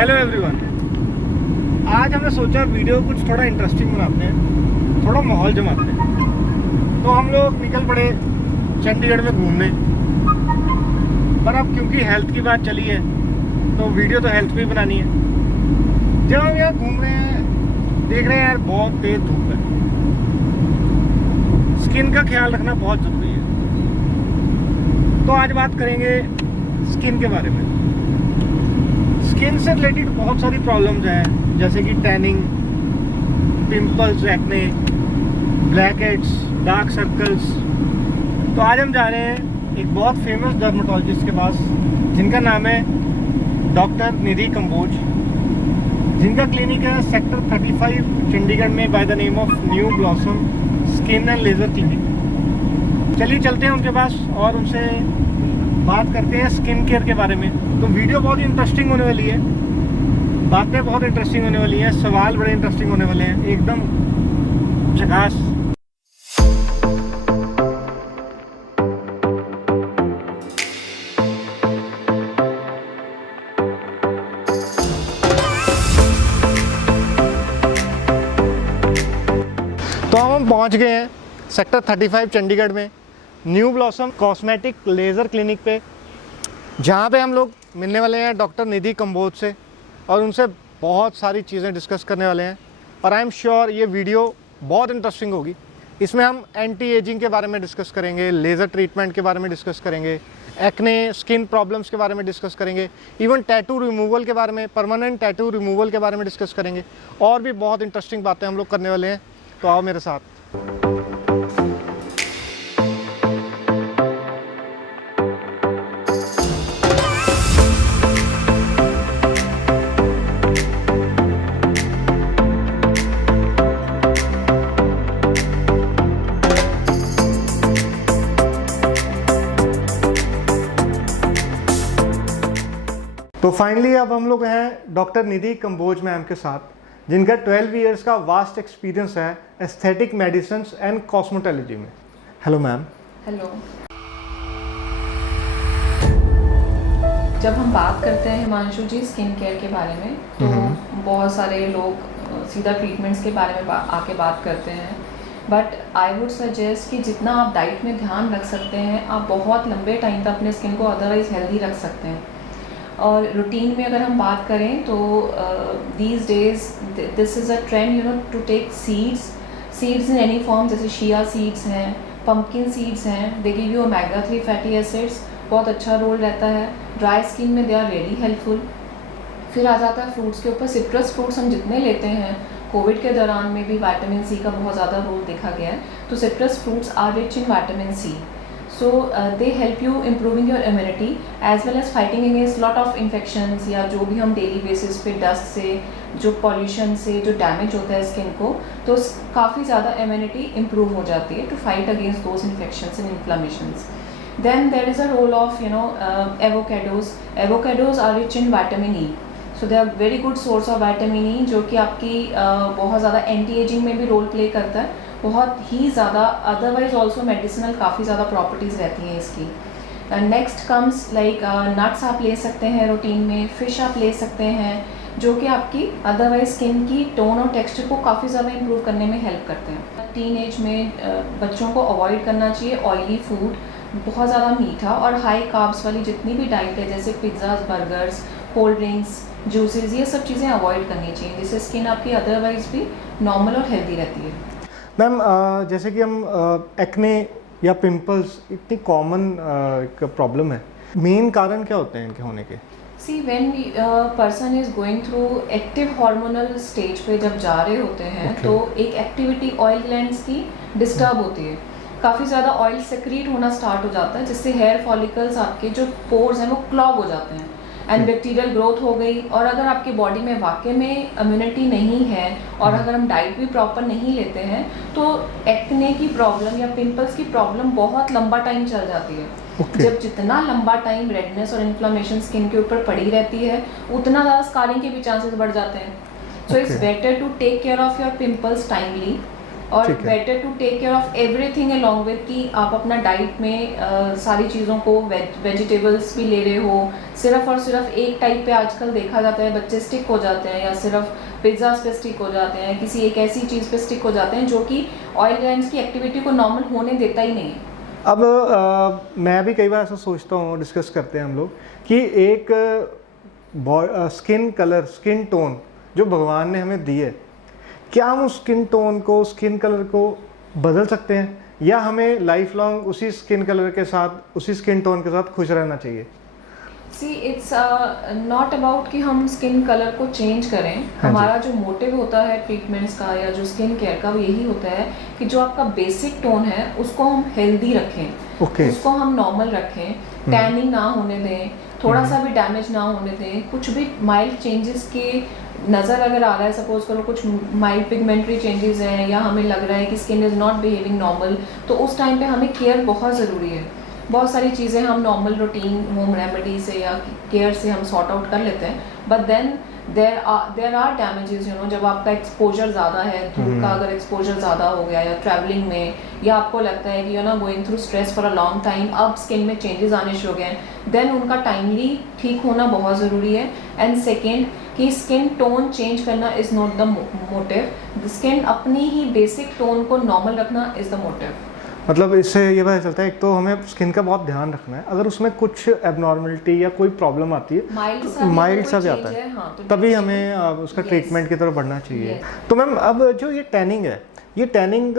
Hello everyone. आज हमने सोचा वीडियो कुछ थोड़ा इंटरेस्टिंग बनाते हैं, थोड़ा माहौल जमाते हैं। तो हम लोग निकल पड़े चंडीगढ़ में घूमने। पर अब क्योंकि हेल्थ की बात चली है तो वीडियो तो हेल्थ पे ही बनानी है। जब हम यहाँ घूम रहे हैं देख रहे हैं यार बहुत तेज धूप है, स्किन का ख्याल रखना बहुत ज़रूरी है। तो आज बात करेंगे स्किन के बारे में। स्किन से रिलेटेड बहुत सारी प्रॉब्लम्स हैं, जैसे कि tanning, pimples, acne, black heads, dark circles. तो आज हम जा रहे हैं एक बहुत फेमस डर्मेटोलॉजिस्ट के पास, जिनका नाम है डॉक्टर निधि कंबोज, जिनका क्लिनिक है सेक्टर 35 चंडीगढ़ में by the name of new blossom skin and laser clinic. चलिए चलते हैं उनके पास और उनसे बात करते हैं स्किन केयर के बारे में। तो वीडियो बहुत इंटरेस्टिंग होने वाली है, बातें बहुत इंटरेस्टिंग होने वाली हैं, सवाल बड़े इंटरेस्टिंग होने वाले हैं, एकदम झकास। तो हम पहुंच गए हैं सेक्टर 35 चंडीगढ़ में new blossom cosmetic laser clinic पे, जहाँ पे हम लोग मिलने वाले हैं डॉक्टर निधि कंबोज से और उनसे बहुत सारी चीज़ें डिस्कस करने वाले हैं। और आई एम श्योर ये वीडियो बहुत इंटरेस्टिंग होगी। इसमें हम एंटी एजिंग के बारे में डिस्कस करेंगे, लेज़र ट्रीटमेंट के बारे में डिस्कस करेंगे, एक्ने स्किन प्रॉब्लम्स के बारे में डिस्कस करेंगे, इवन टैटू रिमूवल के बारे में, परमानेंट टैटू रिमूवल के बारे में डिस्कस करेंगे। और भी बहुत इंटरेस्टिंग बातें हम लोग करने वाले हैं, तो आओ मेरे साथ। तो फाइनली अब हम लोग हैं डॉक्टर निधि कंबोज मैम के साथ, जिनका 12 इयर्स का वास्ट एक्सपीरियंस है एस्थेटिक मेडिसिन एंड कॉस्मेटोलॉजी में। Hello ma'am. हेलो। जब हम बात करते हैं हिमांशु जी स्किन केयर के बारे में, तो बहुत सारे लोग सीधा ट्रीटमेंट्स के बारे में आके बात करते हैं, बट आई वुड सजेस्ट कि जितना आप डाइट में ध्यान रख सकते हैं, आप बहुत लंबे टाइम तक अपने स्किन को अदरवाइज हेल्दी रख सकते हैं। और रूटीन में अगर हम बात करें तो these days this is a trend to take seeds in any form, जैसे शिया सीड्स हैं, पम्पकिन सीड्स हैं, they give you omega 3 fatty acids, बहुत अच्छा रोल रहता है। ड्राई स्किन में दे आर रियली हेल्पफुल। फिर आ जाता है फ्रूट्स के ऊपर। सिट्रस फ्रूट्स हम जितने लेते हैं, कोविड के दौरान में भी विटामिन सी का बहुत ज़्यादा रोल देखा गया है, तो citrus fruits are rich in vitamin C. So they help you improving your immunity as well as fighting against lot of infections, या जो भी हम डेली बेसिस पे डस्ट से, जो पॉल्यूशन से जो डैमेज होता है स्किन को, तो काफ़ी ज़्यादा इम्यूनिटी इम्प्रूव हो जाती है to fight against those infections and inflammations. Then there is a role of avocados. Avocados are rich in vitamin E. So they are very good source of vitamin E, जो कि आपकी बहुत ज़्यादा anti ageing में भी role play करता है, बहुत ही ज़्यादा। अदरवाइज ऑल्सो मेडिसिनल काफ़ी ज़्यादा प्रॉपर्टीज़ रहती हैं इसकी। नेक्स्ट कम्स लाइक नट्स आप ले सकते हैं रूटीन में, फ़िश आप ले सकते हैं, जो कि आपकी अदरवाइज स्किन की टोन और टेक्सचर को काफ़ी ज़्यादा इम्प्रूव करने में हेल्प करते हैं। टीन एज में बच्चों को अवॉइड करना चाहिए ऑयली फूड, बहुत ज़्यादा मीठा और हाई कार्ब्स वाली जितनी भी डाइट है, जैसे pizzas, burgers, cold drinks, juices, ये सब चीज़ें अवॉइड करनी चाहिए, जिससे स्किन आपकी अदरवाइज भी नॉर्मल और हेल्दी रहती है। मैम जैसे कि हम एक्ने या पिंपल्स इतनी कॉमन प्रॉब्लम है, मेन कारण क्या होते हैं इनके होने के? See when person is going through active hormonal stage पे जब जा रहे होते हैं, तो एक एक्टिविटी ऑयल ग्लैंड्स की डिस्टर्ब होती है, काफ़ी ज़्यादा ऑयल सेक्रीट होना स्टार्ट हो जाता है, जिससे हेयर फॉलिकल्स आपके जो पोर्स हैं वो क्लॉग हो जाते हैं एंड बैक्टीरियल ग्रोथ हो गई। और अगर आपकी बॉडी में वाकई में इम्यूनिटी नहीं है और अगर हम डाइट भी प्रॉपर नहीं लेते हैं, तो एक्ने की प्रॉब्लम या पिंपल्स की प्रॉब्लम बहुत लंबा टाइम चल जाती है। जब जितना लंबा टाइम रेडनेस और इन्फ्लेमेशन स्किन के ऊपर पड़ी रहती है, उतना ज़्यादा स्कारिंग के भी चांसेस बढ़ जाते हैं। So it's better to take care of your pimples timely और ठीक है। Better to take care of everything along with कि आप अपना डाइट में सारी चीज़ों को वेजिटेबल्स भी ले रहे हो। सिर्फ और सिर्फ एक टाइप पे आजकल देखा जाता है, बच्चे स्टिक हो जाते हैं या सिर्फ पिज्ज़ास पे स्टिक हो जाते हैं, किसी एक ऐसी चीज़ पे स्टिक हो जाते हैं जो कि ऑयल ग्लैंड्स की एक्टिविटी को नॉर्मल होने देता ही नहीं है। अब मैं भी कई बार ऐसा सोचता हूँ, डिस्कस करते हैं हम लोग कि एक स्किन कलर, स्किन टोन जो भगवान ने हमें दी है, क्या हम उस स्किन टोन को, स्किन कलर को बदल सकते हैं, या हमें लाइफ लॉन्ग उसी स्किन कलर के साथ, उसी स्किन टोन के साथ खुश रहना चाहिए? सी इट्स नॉट अबाउट कि हम स्किन कलर को चेंज करें। हमारा जो मोटिव होता है ट्रीटमेंट्स का या जो स्किन केयर का, वो यही होता है कि जो आपका बेसिक टोन है उसको हम हेल्दी रखें, उसको हम नॉर्मल रखें, टैनिंग ना होने दें, थोड़ा सा भी डैमेज ना होने दें, कुछ भी माइल्ड चेंजेस के नज़र अगर आ रहा है, सपोज करो कुछ माइल्ड पिगमेंटरी चेंजेस हैं या हमें लग रहा है कि skin is not behaving normal, तो उस टाइम पे हमें केयर बहुत ज़रूरी है। बहुत सारी चीज़ें हम नॉर्मल रूटीन होम रेमेडी से या केयर से हम सॉर्ट आउट कर लेते हैं, but then there are damages, you know, जब आपका एक्सपोजर ज़्यादा है, धूप का अगर एक्सपोजर ज़्यादा हो गया या ट्रैवलिंग में, या आपको लगता है कि you know going through stress for a long time, अब स्किन में चेंजेस आने शुरू हो गए हैं, देन उनका टाइमली ठीक होना बहुत ज़रूरी है। एंड सेकेंड कि स्किन टोन चेंज करना is not the motive, skin अपनी ही बेसिक टोन को नॉर्मल रखना इज़ द मोटिव। मतलब इससे ये पता चलता है, एक तो हमें स्किन का बहुत ध्यान रखना है, अगर उसमें कुछ एबनॉर्मलिटी या कोई प्रॉब्लम आती है, माइल्ड सा भी आता है, हाँ, तो तभी हमें उसका ट्रीटमेंट की तरफ बढ़ना चाहिए। तो मैम, अब जो ये टैनिंग है, ये टैनिंग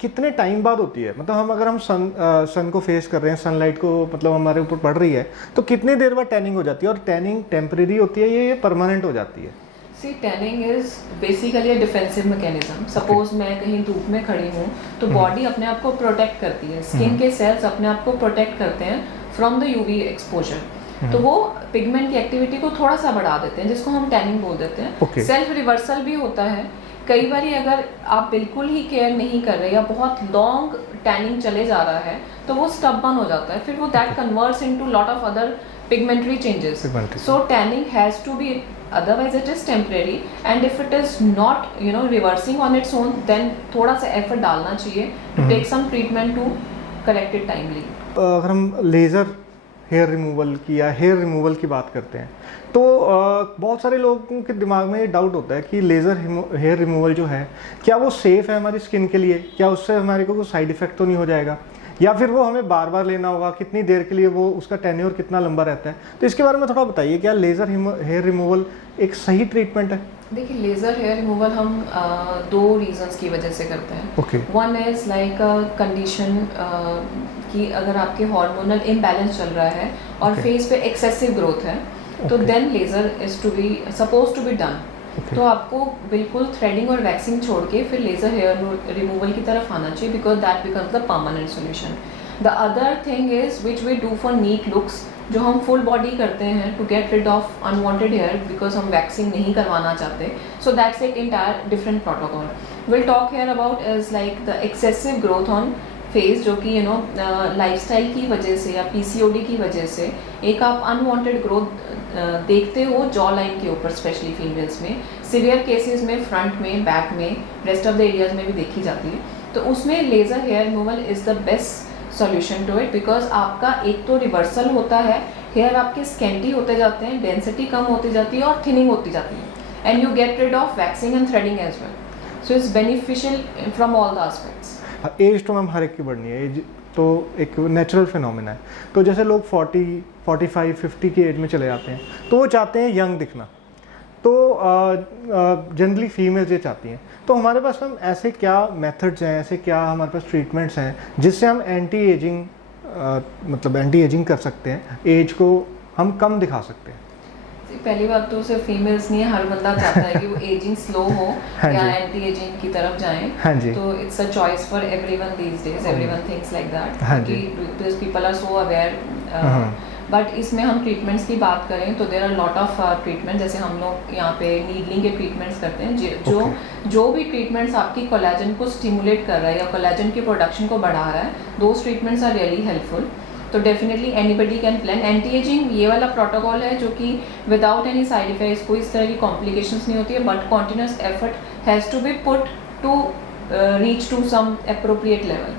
कितने टाइम बाद होती है? मतलब अगर हम सन को फेस कर रहे हैं, सनलाइट को मतलब हमारे ऊपर पड़ रही है, तो कितनी देर बाद टैनिंग हो जाती है, और टैनिंग टेम्परेरी होती है या ये परमानेंट हो जाती है? See tanning is basically a defensive mechanism. Suppose मैं कहीं धूप में खड़ी हूँ तो बॉडी अपने आप को प्रोटेक्ट करती है, स्किन के सेल्स अपने आप को प्रोटेक्ट करते हैं फ्रॉम द यूवी एक्सपोजर, तो वो पिगमेंट की एक्टिविटी को थोड़ा सा बढ़ा देते हैं, जिसको हम टैनिंग बोल देते हैं। सेल्फ रिवर्सल भी होता है। कई बार अगर आप बिल्कुल ही केयर नहीं कर रहे या बहुत लॉन्ग टैनिंग चले जा रहा है तो वो स्टबर्न हो जाता है, फिर वो that converts into lot of other pigmentary changes. So tanning has to be, otherwise it is temporary, and if it is not, you know, reversing on its own, then थोड़ा सा effort डालना चाहिए to take some treatment to correct it timely. अगर हम laser hair removal की या hair removal की बात करते हैं तो बहुत सारे लोगों के दिमाग में ये डाउट होता है कि लेज़र हेयर रिमूवल जो है, क्या वो सेफ़ है हमारी स्किन के लिए, क्या उससे हमारे को कोई साइड इफ़ेक्ट तो नहीं हो जाएगा, या फिर वो हमें बार बार लेना होगा, कितनी देर के लिए, वो उसका टेन्योर कितना लंबा रहता है? तो इसके बारे में थोड़ा बताइए, क्या लेज़र हेयर रिमूवल एक सही ट्रीटमेंट है? देखिए, लेज़र हेयर रिमूवल हम दो रीजंस की वजह से करते हैं। वन इज़ लाइक कंडीशन कि अगर आपके हार्मोनल इम्बैलेंस चल रहा है और फेस पे एक्सेसिव ग्रोथ है, तो then laser is to be suppose to be done. तो आपको बिल्कुल थ्रेडिंग और वैक्सिंग छोड़ के फिर लेज़र हेयर रिमूवल की तरफ आना चाहिए, because that becomes the permanent solution. The other thing is which we do for neat looks, जो हम फुल बॉडी करते हैं to get rid of unwanted hair, because हम वैक्सिंग नहीं करवाना चाहते, सो दैट्स एक entire different protocol. Will talk here about is like the excessive growth on face, जो कि यू नो लाइफस्टाइल की वजह से या पीसीओडी की वजह से एक आप अनवांटेड ग्रोथ देखते हो जॉ लाइन के ऊपर, स्पेशली फीमेल्स में, सीवियर केसेस में फ्रंट में, बैक में, रेस्ट ऑफ द एरियाज में भी देखी जाती है। तो उसमें laser hair removal is the best solution to it, because आपका एक तो रिवर्सल होता है, हेयर आपके स्केंटी होते जाते हैं, डेंसिटी कम होती जाती है और थिनिंग होती जाती है, and you get rid of waxing and threading as well, so it's beneficial from all the aspects. As तो मैम हर एक की बढ़नी है, एज तो एक नेचुरल फिनोमिना है। तो जैसे लोग 40, 45, 50 की एज में चले जाते हैं तो वो चाहते हैं यंग दिखना, तो जनरली फीमेल्स ये चाहती हैं। तो हमारे पास मैम ऐसे क्या मेथड्स हैं, ऐसे क्या हमारे पास ट्रीटमेंट्स हैं जिससे हम एंटी एजिंग कर सकते हैं, एज को हम कम दिखा सकते हैं? पहली बात तो सिर्फ फीमेल्स नहीं है, हर बंदा चाहता है कि वो एजिंग स्लो हो या एंटी एजिंग की तरफ जाएं। हाँ जी। तो it's a choice for everyone these days, everyone thinks like that, हाँ जी। Because people are so aware. But इसमें हम ट्रीटमेंट्स की बात करें तो there are lot of treatment, जैसे हम लोग यहाँ पे नीडलिंग के ट्रीटमेंट्स करते हैं, जो भी ट्रीटमेंट्स आपकी कोलेजन को स्टिमुलेट कर रहा है या कोलेजन की प्रोडक्शन को बढ़ा रहा है, those treatments are really helpful. तो definitely anybody can plan anti aging. ये वाला प्रोटोकॉल है जो कि विदाउट एनी साइड इफेक्ट्स, कोई इस तरह की कॉम्प्लिकेशंस नहीं होती है, but continuous effort has to be put to reach to some appropriate level.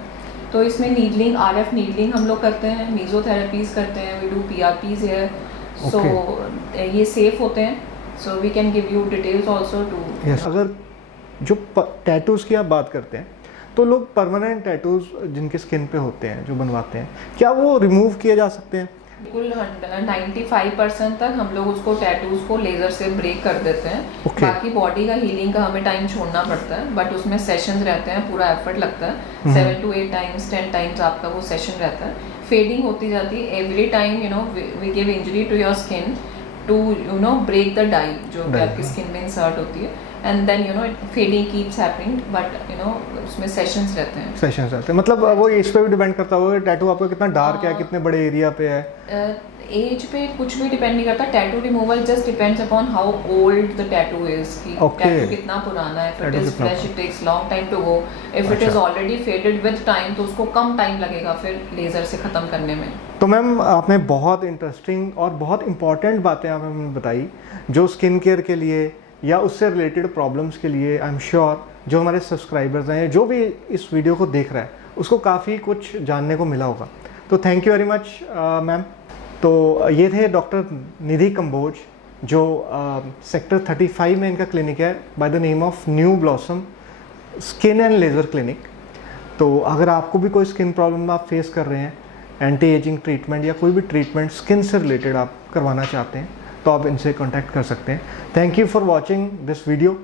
तो इसमें नीडलिंग, RF नीडलिंग हम लोग करते हैं, मीजोथेरेपीज करते हैं, we do PRPs hair. So ये सेफ होते हैं, so we can give you details also too. Yes, अगर जो टैटूज़ की आप बात करते हैं तो लोग परमानेंट टैटूज़ जिनके स्किन पे होते हैं जो बनवाते हैं, क्या वो रिमूव किए जा सकते हैं? बिल्कुल 95% तक हम लोग उसको टैटूज को लेज़र से ब्रेक कर देते हैं। Okay. बाकी बॉडी का हीलिंग का हमें टाइम छोड़ना पड़ता है, बट उसमें सेशंस रहते हैं, पूरा एफर्ट लगता है। 7 to 8 टाइम्स 10 टाइम्स आपका वो सेशन रहता है। फेडिंग होती जाती है every time, you know we give injury to your skin to you know break the dye जो कि आपकी स्किन में इंसर्ट होती है, and then you know fading keeps happening, but you know उसमें सेशंस रहते हैं। सेशंस रहते हैं, मतलब वो इस पे भी डिपेंड करता होगा कि टैटू आपका कितना डार्क है, कितने बड़े एरिया पे है। एज पे कुछ भी डिपेंड नहीं करता। Tattoo removal just depends upon how old the tattoo is, कि टैटू कितना पुराना है। If it is fresh it takes long time to go, if it is already faded with time तो उसको कम टाइम लगेगा फिर लेजर से खत्म करने में। तो मैम आपने बहुत इंटरेस्टिंग और बहुत इंपॉर्टेंट बातें आप हमें बताई जो स्किन केयर के लिए या उससे रिलेटेड प्रॉब्लम्स के लिए। आई एम श्योर जो हमारे सब्सक्राइबर्स हैं, जो भी इस वीडियो को देख रहा है, उसको काफ़ी कुछ जानने को मिला होगा। तो thank you very much ma'am. तो ये थे डॉक्टर निधि कंबोज, जो सेक्टर 35 में इनका क्लिनिक है by the name of new blossom skin and laser clinic. तो अगर आपको भी कोई स्किन प्रॉब्लम आप फेस कर रहे हैं, एंटी एजिंग ट्रीटमेंट या कोई भी ट्रीटमेंट स्किन से रिलेटेड आप करवाना चाहते हैं, तो आप इनसे कांटेक्ट कर सकते हैं। Thank you for watching this video.